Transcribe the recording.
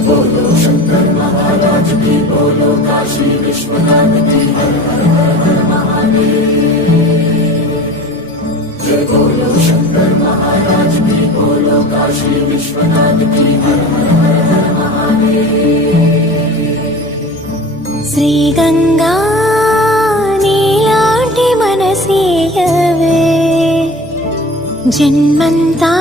बोलो शंकर महाराज की, बोलो काशी विश्वनाथ की, हर हर हर हर महादेव। जय बोलो शंकर महाराज की, बोलो काशी विश्वनाथ की, हर हर हर हर महादेव। श्री गंगा नीलांटी मनसीयवे जन्मंता